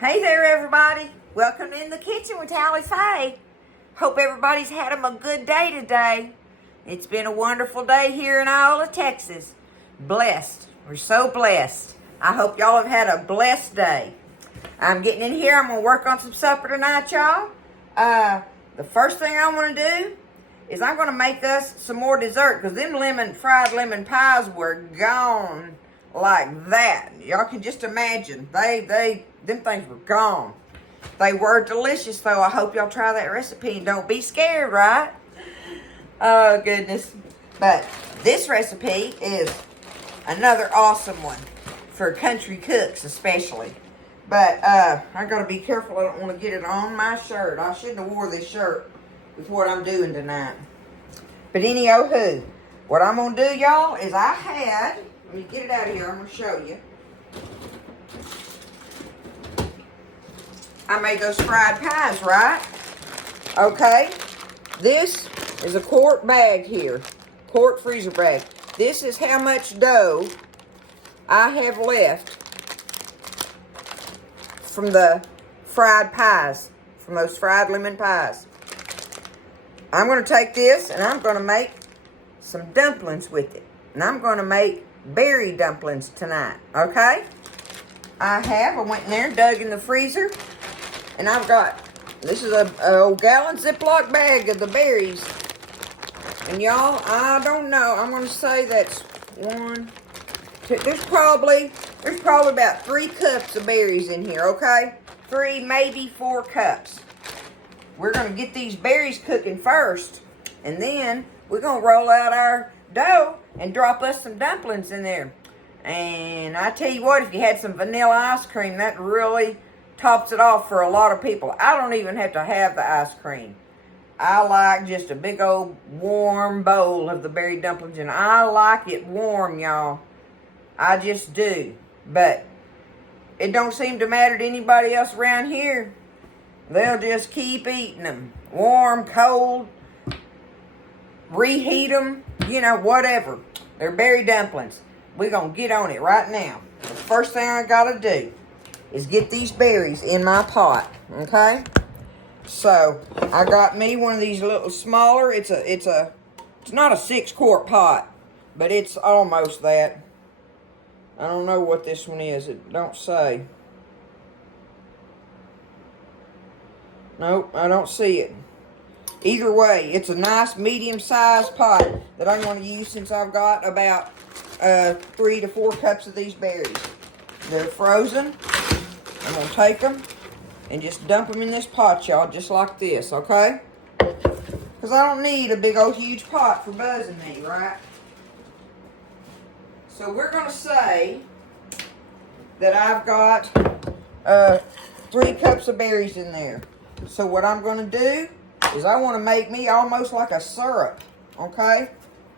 Hey there, everybody. Welcome in the kitchen with Tally Faye. Hope everybody's had a good day today. It's been a wonderful day here in Iola, Texas. Blessed. We're so blessed. I hope y'all have had a blessed day. I'm getting in here. I'm going to work on some supper tonight, y'all. The first thing I want to do is I'm going to make us some more dessert because them fried lemon pies were gone like that. Y'all can just imagine. Them things were gone. They were delicious, though. I hope y'all try that recipe and don't be scared, right? Oh, goodness. But this recipe is another awesome one for country cooks especially. But I got to be careful. I don't want to get it on my shirt. I shouldn't have wore this shirt with what I'm doing tonight. But any-oh-hoo. What I'm going to do, y'all, is let me get it out of here. I'm going to show you. I made those fried pies, right? Okay. This is a quart bag here. Quart freezer bag. This is how much dough I have left from the fried pies. From those fried lemon pies. I'm going to take this and I'm going to make some dumplings with it. And I'm going to make berry dumplings tonight. Okay? I went in there and dug in the freezer. And I've got, this is a old gallon Ziploc bag of the berries. And y'all, I don't know. I'm going to say that's 1, 2, there's probably about 3 cups of berries in here, okay? 3, maybe 4 cups. We're going to get these berries cooking first. And then we're going to roll out our dough and drop us some dumplings in there. And I tell you what, if you had some vanilla ice cream, that really tops it off for a lot of people. I don't even have to have the ice cream. I like just a big old warm bowl of the berry dumplings, and I like it warm, y'all. I just do. But it don't seem to matter to anybody else around here. They'll just keep eating them. Warm, cold, reheat them, whatever. They're berry dumplings. We're going to get on it right now. The first thing I got to do is get these berries in my pot, okay? So, I got me one of these little smaller. It's not a 6-quart pot, but it's almost that. I don't know what this one is. It don't say. Nope, I don't see it. Either way, it's a nice medium-sized pot that I'm going to use since I've got about 3 to 4 cups of these berries. They're frozen. I'm going to take them and just dump them in this pot, y'all, just like this, okay? Because I don't need a big old huge pot for buzzing me, right? So we're going to say that I've got 3 cups of berries in there. So what I'm going to do is I want to make me almost like a syrup, okay?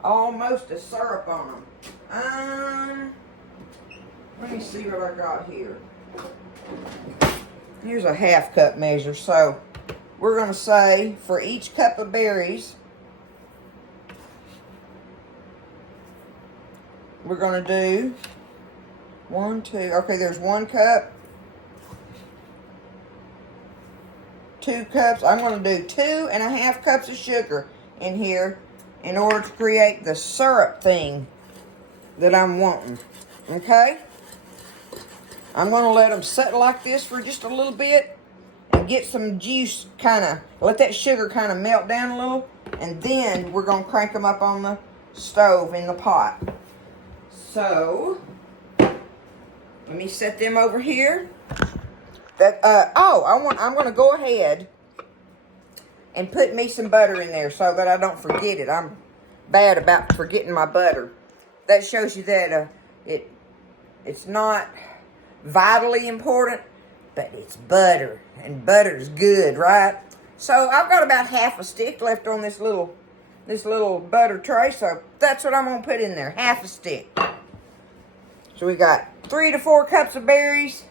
Almost a syrup on them. Let me see what I got here. Here's a 1/2 cup measure. So we're going to say for each cup of berries, we're going to do 1, 2. Okay, there's 1 cup. 2 cups. I'm going to do 2.5 cups of sugar in here in order to create the syrup thing that I'm wanting. Okay? I'm going to let them sit like this for just a little bit and get some juice let that sugar kind of melt down a little. And then we're going to crank them up on the stove in the pot. So, let me set them over here. I'm going to go ahead and put me some butter in there so that I don't forget it. I'm bad about forgetting my butter. That shows you that it's not vitally important, but it's butter, and butter's good, right? So I've got about 1/2 stick left on this little butter tray, so that's what I'm going to put in there, 1/2 stick. So we got 3 to 4 cups of berries,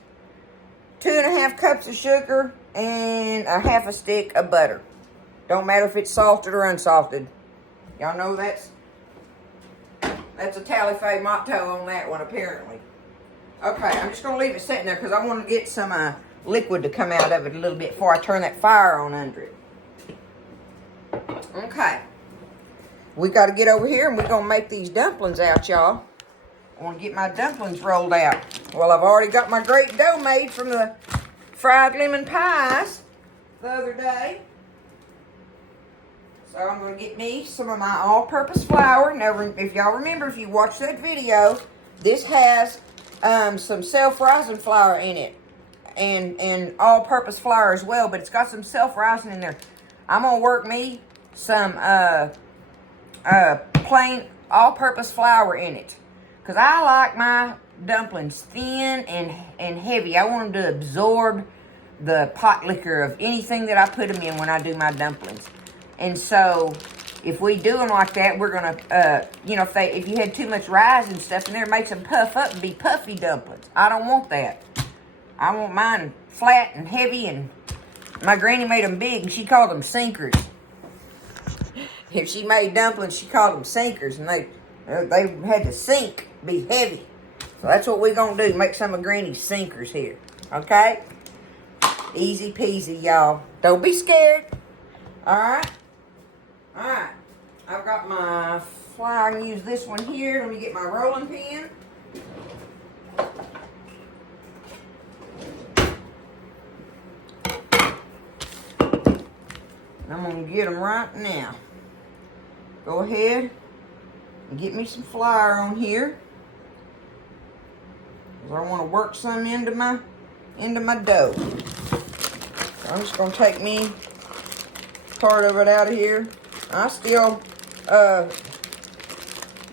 2.5 cups of sugar, and 1/2 stick of butter. Don't matter if it's salted or unsalted. Y'all know that's a Tally Faye motto on that one, apparently. Okay, I'm just going to leave it sitting there because I want to get some liquid to come out of it a little bit before I turn that fire on under it. Okay. We got to get over here and we're going to make these dumplings out, y'all. I want to get my dumplings rolled out. Well, I've already got my great dough made from the fried lemon pies the other day. So I'm going to get me some of my all-purpose flour. Now, if y'all remember, if you watched that video, this has some self-rising flour in it. And all-purpose flour as well, but it's got some self-rising in there. I'm going to work me some plain all-purpose flour in it. Because I like my dumplings thin and heavy. I want them to absorb the pot liquor of anything that I put them in when I do my dumplings. And so, if we do them like that, we're going to, if you had too much rice and stuff in there, it makes them puff up and be puffy dumplings. I don't want that. I want mine flat and heavy, and my granny made them big, and she called them sinkers. If she made dumplings, she called them sinkers, and they had to sink, be heavy. So that's what we're going to do, make some of Granny's sinkers here, okay? Easy peasy, y'all. Don't be scared, all right? All right, I've got my flour. I'm going to use this one here. Let me get my rolling pin. I'm going to get them right now. Go ahead and get me some flour on here. Because I want to work some into my dough. So I'm just going to take me part of it out of here. I still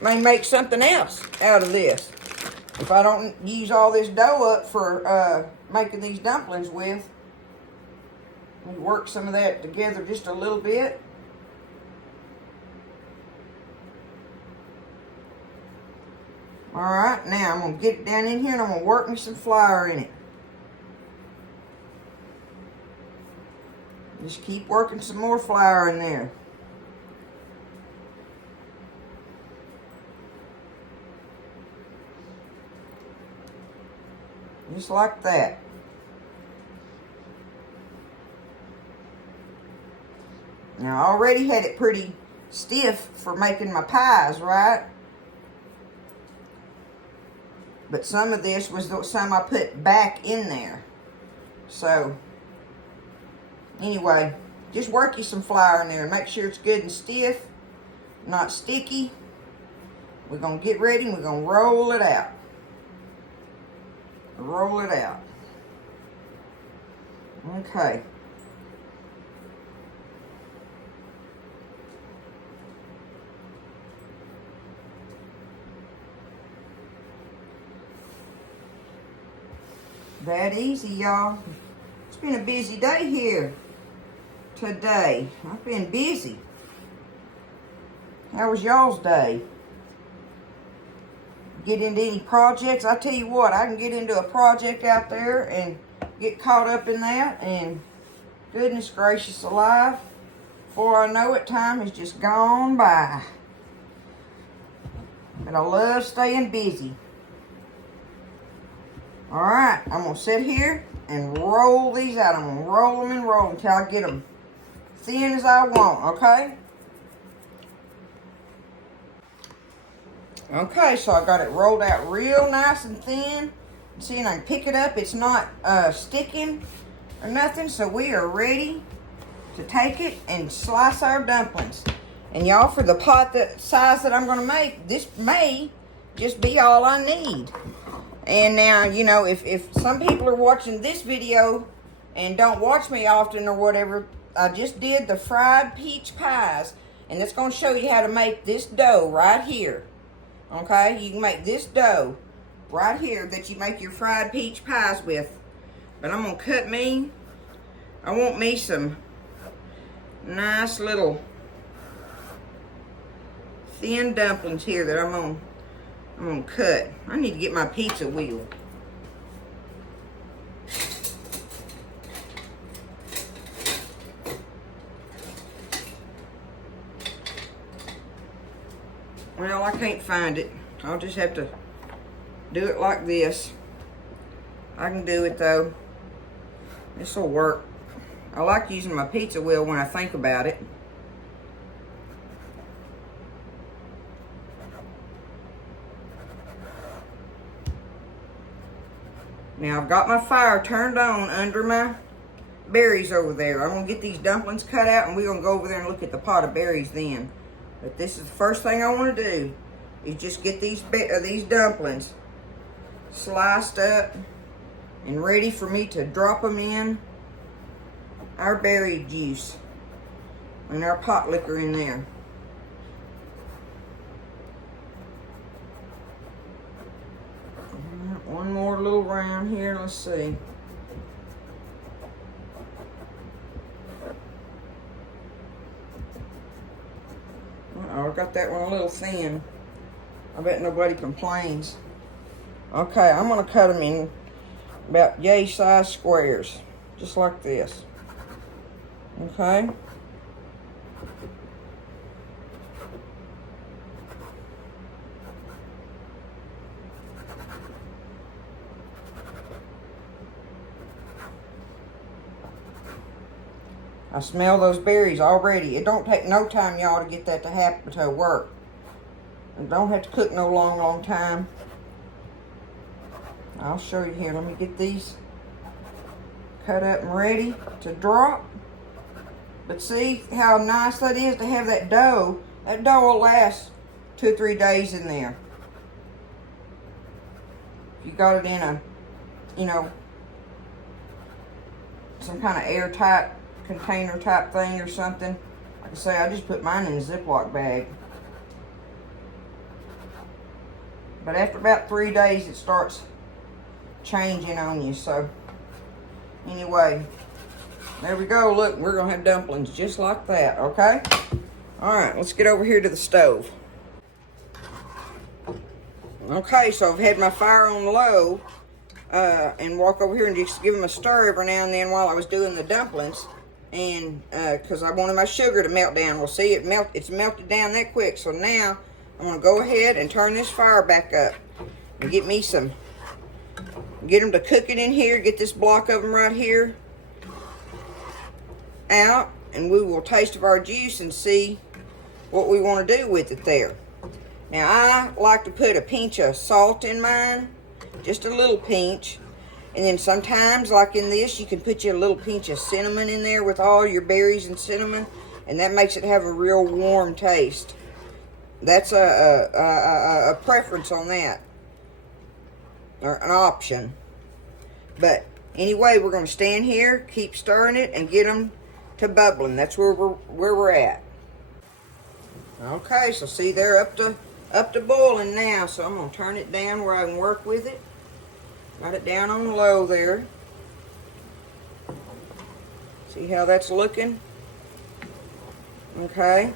may make something else out of this. If I don't use all this dough up for making these dumplings with. Work some of that together just a little bit. Alright, now I'm going to get it down in here and I'm going to work me some flour in it. Just keep working some more flour in there. Just like that. Now, I already had it pretty stiff for making my pies, right? But some of this was some I put back in there. So, anyway, just work you some flour in there and make sure it's good and stiff, not sticky. We're going to get ready and we're going to roll it out. Roll it out. Okay. That easy, y'all. It's been a busy day here today. I've been busy. How was y'all's day? Get into any projects? I tell you what, I can get into a project out there and get caught up in that, and goodness gracious alive, before I know it, time has just gone by. But I love staying busy. Alright, I'm going to sit here and roll these out. I'm going to roll them and roll them until I get them thin as I want, okay? Okay, so I got it rolled out real nice and thin. See, and I can pick it up. It's not sticking or nothing, so we are ready to take it and slice our dumplings. And y'all, for the pot size that I'm going to make, this may just be all I need. And now, you know, if some people are watching this video and don't watch me often or whatever, I just did the fried peach pies. And that's going to show you how to make this dough right here. Okay? You can make this dough right here that you make your fried peach pies with. But I'm going to cut me, I want me some nice little thin dumplings here that I'm going to cut. I need to get my pizza wheel. Well, I can't find it. I'll just have to do it like this. I can do it though. This will work. I like using my pizza wheel when I think about it. Now I've got my fire turned on under my berries over there. I'm gonna get these dumplings cut out and we're gonna go over there and look at the pot of berries then. But this is the first thing I wanna do is just get these dumplings sliced up and ready for me to drop them in our berry juice and our pot liquor in there. One more little round here, let's see. Uh-oh, I got that one a little thin. I bet nobody complains. Okay, I'm gonna cut them in about yay size squares, just like this. Okay. I smell those berries already. It don't take no time, y'all, to get that to happen, to work. It don't have to cook no long time. I'll show you here. Let me get these cut up and ready to drop. But see how nice that is to have that dough. That dough will last 2 or 3 days in there. If you got it in a, you know, some kind of airtight container type thing or something. Like I say, I just put mine in a Ziploc bag. But after about 3 days, it starts changing on you. So anyway, there we go. Look, we're gonna have dumplings just like that. Okay. All right, let's get over here to the stove. Okay, so I've had my fire on low and walk over here and just give them a stir every now and then while I was doing the dumplings. And because I wanted my sugar to melt down. Well, see, it's melted down that quick. So now I'm gonna go ahead and turn this fire back up and get me some, get them to cook it in here, get this block of them right here out, and we will taste of our juice and see what we want to do with it there. Now I like to put a pinch of salt in mine, just a little pinch. And then sometimes, like in this, you can put you a little pinch of cinnamon in there with all your berries and cinnamon, and that makes it have a real warm taste. That's a preference on that, or an option. But anyway, we're going to stand here, keep stirring it, and get them to bubbling. That's where we're at. Okay, so see, they're up to boiling now. So I'm going to turn it down where I can work with it. Got it down on low there. See how that's looking? Okay.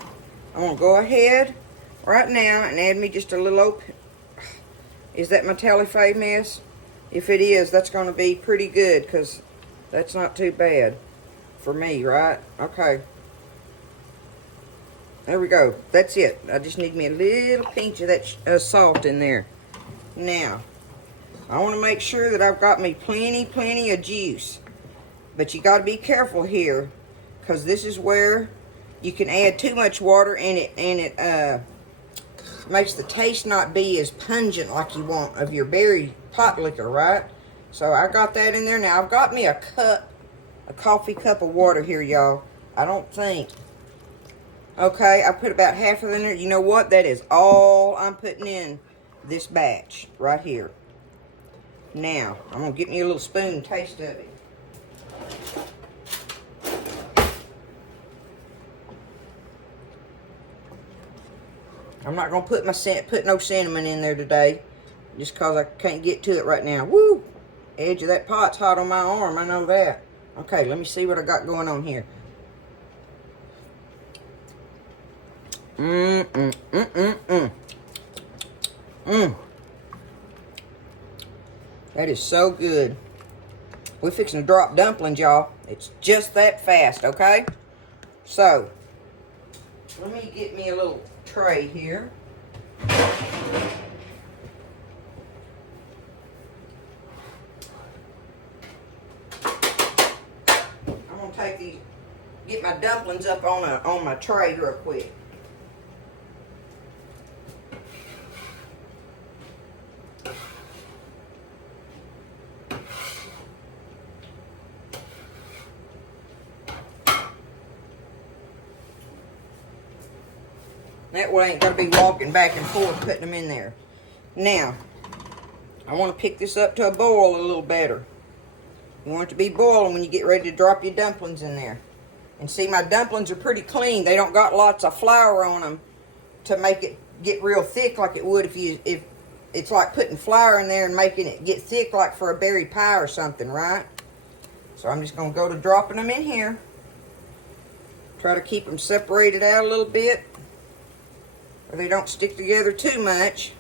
I'm going to go ahead right now and add me just a little. Is that my Tally-Fay mess? If it is, that's going to be pretty good because that's not too bad for me, right? Okay. There we go. That's it. I just need me a little pinch of that salt in there. Now, I want to make sure that I've got me plenty of juice. But you got to be careful here, because this is where you can add too much water and it makes the taste not be as pungent like you want of your berry pot liquor, right? So I got that in there. Now I've got me a coffee cup of water here, y'all. I don't think. Okay, I put about half of it in there. You know what? That is all I'm putting in this batch right here. Now, I'm going to get me a little spoon taste of it. I'm not going to put no cinnamon in there today, just because I can't get to it right now. Woo! Edge of that pot's hot on my arm, I know that. Okay, let me see what I got going on here. That is so good. We're fixing to drop dumplings, y'all. It's just that fast, okay? So, let me get me a little tray here. get my dumplings up on my tray real quick. That way I ain't gonna be walking back and forth putting them in there. Now, I want to pick this up to a boil a little better. You want it to be boiling when you get ready to drop your dumplings in there. And see, my dumplings are pretty clean. They don't got lots of flour on them to make it get real thick like it would if it's like putting flour in there and making it get thick like for a berry pie or something, right? So I'm just going to go to dropping them in here. Try to keep them separated out a little bit, or they don't stick together too much.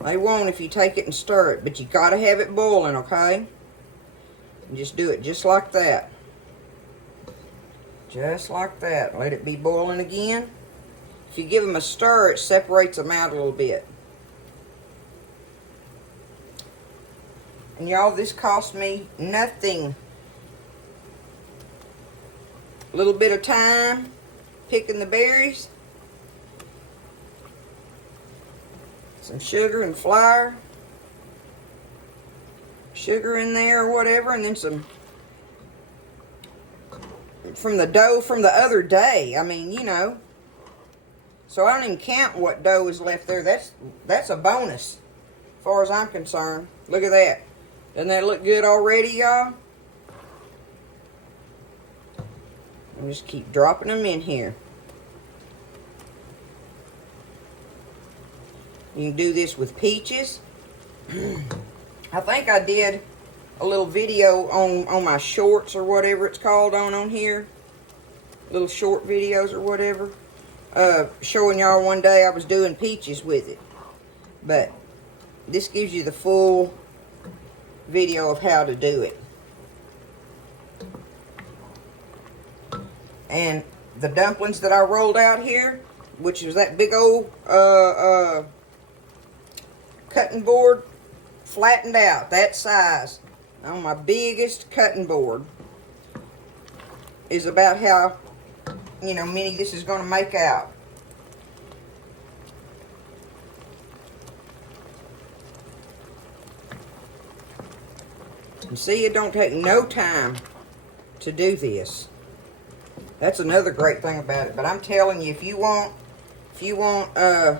They won't if you take it and stir it, but you got to have it boiling, okay? And just do it just like that. Just like that. Let it be boiling again. If you give them a stir, it separates them out a little bit. And y'all, this cost me nothing. A little bit of time picking the berries. Some sugar and flour. Sugar in there or whatever, and then some from the dough from the other day. I mean, you know. So I don't even count what dough is left there. That's a bonus as far as I'm concerned. Look at that. Doesn't that look good already, y'all? And just keep dropping them in here. You can do this with peaches. I think I did a little video on my shorts or whatever it's called on here. Little short videos or whatever. Showing y'all one day I was doing peaches with it. But this gives you the full video of how to do it. And the dumplings that I rolled out here, which is that big old cutting board, flattened out that size on my biggest cutting board, is about how, you know, many this is going to make out. And see, it don't take no time to do this. That's another great thing about it. But I'm telling you, if you want, you know,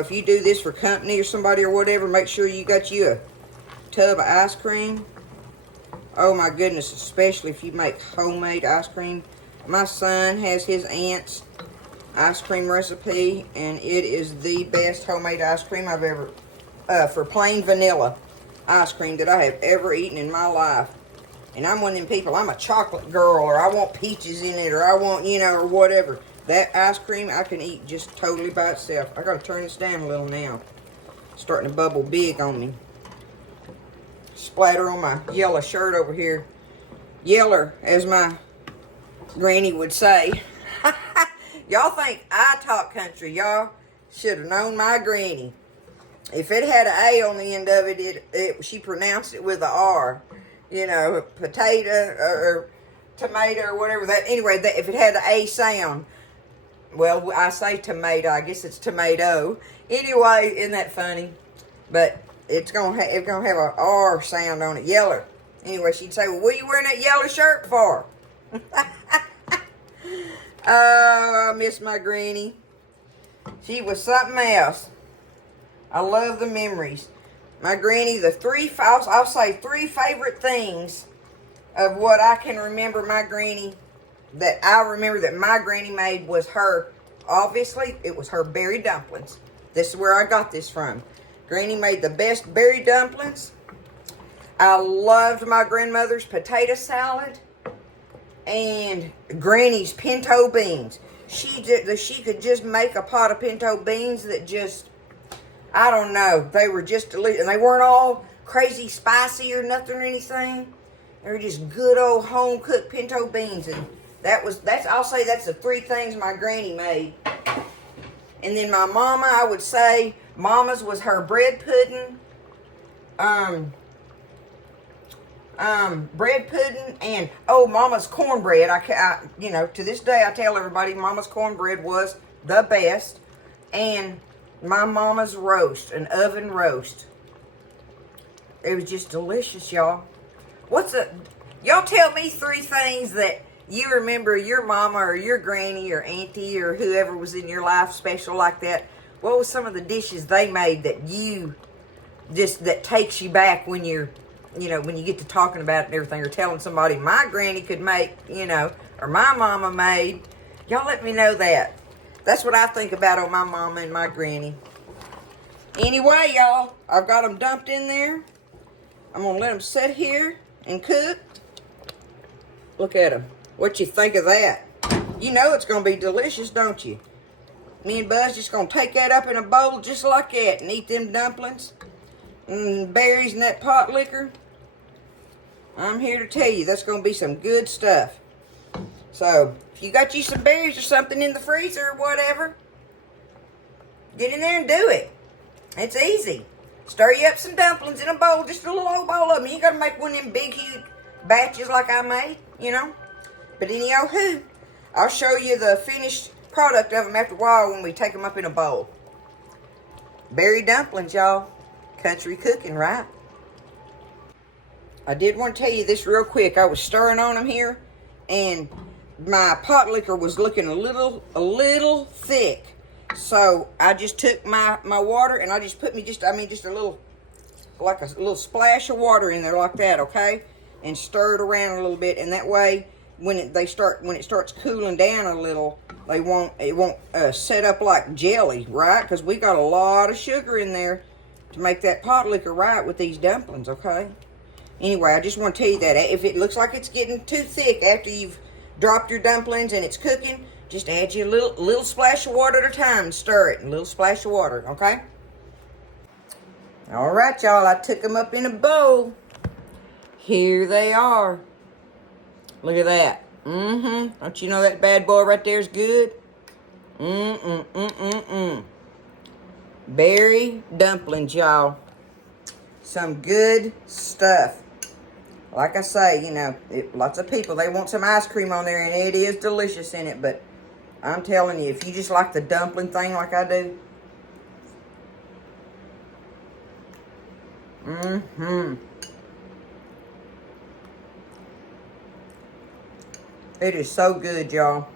if you do this for company or somebody or whatever, make sure you got you a tub of ice cream. Oh my goodness, especially if you make homemade ice cream. My son has his aunt's ice cream recipe, and it is the best homemade ice cream I've ever, for plain vanilla ice cream that I have ever eaten in my life. And I'm one of them people, I'm a chocolate girl, or I want peaches in it, or I want, you know, or whatever. That ice cream I can eat just totally by itself. I gotta turn this down a little now. It's starting to bubble big on me. Splatter on my yellow shirt over here. Yeller, as my granny would say. Y'all think I talk country. Y'all should have known my granny. If it had an A on the end of it, she pronounced it with an R. You know, potato or tomato or whatever. That anyway, if it had an A sound, well, I say tomato. I guess it's tomato. Anyway, isn't that funny? But it's gonna have an R sound on it. Yeller. Anyway, she'd say, "Well, what are you wearing that yellow shirt for?" Oh, I miss my granny. She was something else. I love the memories. My granny, I'll say three favorite things of what I can remember my granny, that I remember that my granny made was her, obviously, it was her berry dumplings. This is where I got this from. Granny made the best berry dumplings. I loved my grandmother's potato salad and Granny's pinto beans. She could just make a pot of pinto beans that just, I don't know. They were just delicious. And they weren't all crazy spicy or nothing or anything. They were just good old home-cooked pinto beans. And I'll say that's the three things my granny made. And then my mama, I would say, mama's was her bread pudding. bread pudding, and oh, Mama's cornbread. You know, to this day I tell everybody Mama's cornbread was the best, and my Mama's roast, an oven roast. It was just delicious, y'all. Y'all tell me 3 things that you remember your mama or your granny or auntie or whoever was in your life special like that. What was some of the dishes they made that that takes you back when you're, when you get to talking about it and everything, or telling somebody my granny could make, or my mama made. Y'all let me know that. That's what I think about on my mama and my granny. Anyway, y'all, I've got them dumped in there. I'm going to let them sit here and cook. Look at them. What you think of that? You know it's going to be delicious, don't you? Me and Buzz just going to take that up in a bowl just like that and eat them dumplings and berries and that pot liquor. I'm here to tell you that's going to be some good stuff. So, if you got you some berries or something in the freezer or whatever, get in there and do it. It's easy. Stir you up some dumplings in a bowl, just a little old bowl of them. You ain't got to make one of them big, huge batches like I made, But anyhow, I'll show you the finished product of them after a while when we take them up in a bowl. Berry dumplings, y'all. Country cooking, right? I did want to tell you this real quick. I was stirring on them here, and my pot liquor was looking a little thick. So I just took my water and I just put just a little, like a little splash of water in there like that, okay? And stir it around a little bit, and that way when it starts cooling down a little, it won't set up like jelly, right? Because we got a lot of sugar in there to make that pot liquor right with these dumplings, okay? Anyway, I just want to tell you that if it looks like it's getting too thick after you've dropped your dumplings and it's cooking, just add you a little splash of water at a time and stir it. A little splash of water, okay? All right, y'all. I took them up in a bowl. Here they are. Look at that. Don't you know that bad boy right there is good? Berry dumplings, Some good stuff. Like I say, lots of people, they want some ice cream on there, and it is delicious in it, but I'm telling you, if you just like the dumpling thing like I do, it is so good, y'all.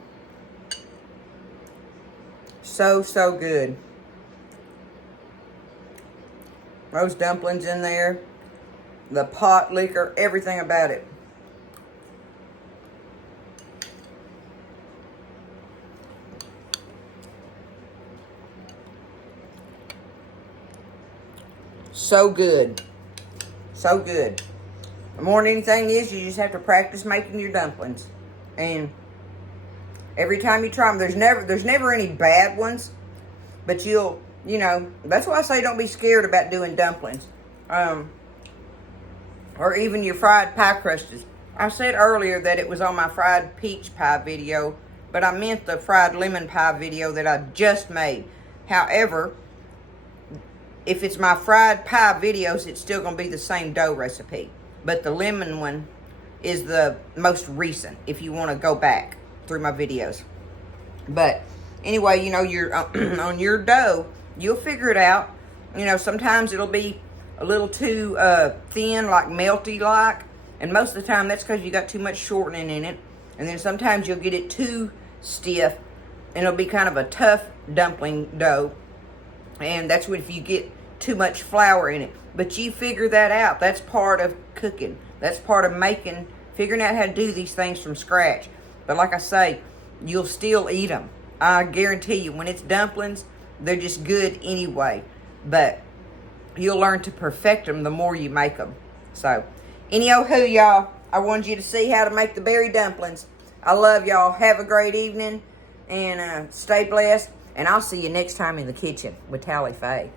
So good. Those dumplings in there, the pot liquor, everything about it. So good. So good. More than anything is, you just have to practice making your dumplings. And every time you try them, there's never any bad ones. But that's why I say don't be scared about doing dumplings. Or even your fried pie crusts. I said earlier that it was on my fried peach pie video, but I meant the fried lemon pie video that I just made. However, if it's my fried pie videos, it's still going to be the same dough recipe. But the lemon one is the most recent, if you want to go back through my videos. But anyway, you're on your dough, you'll figure it out. Sometimes it'll be a little too thin, like melty like. And most of the time, that's because you got too much shortening in it. And then sometimes you'll get it too stiff, and it'll be kind of a tough dumpling dough. And that's when if you get too much flour in it. But you figure that out. That's part of cooking. That's part of figuring out how to do these things from scratch. But like I say, you'll still eat them. I guarantee you, when it's dumplings, they're just good anyway. But you'll learn to perfect them the more you make them. So, anyhow, y'all, I wanted you to see how to make the berry dumplings. I love y'all. Have a great evening, and stay blessed. And I'll see you next time in the kitchen with Tally Faye.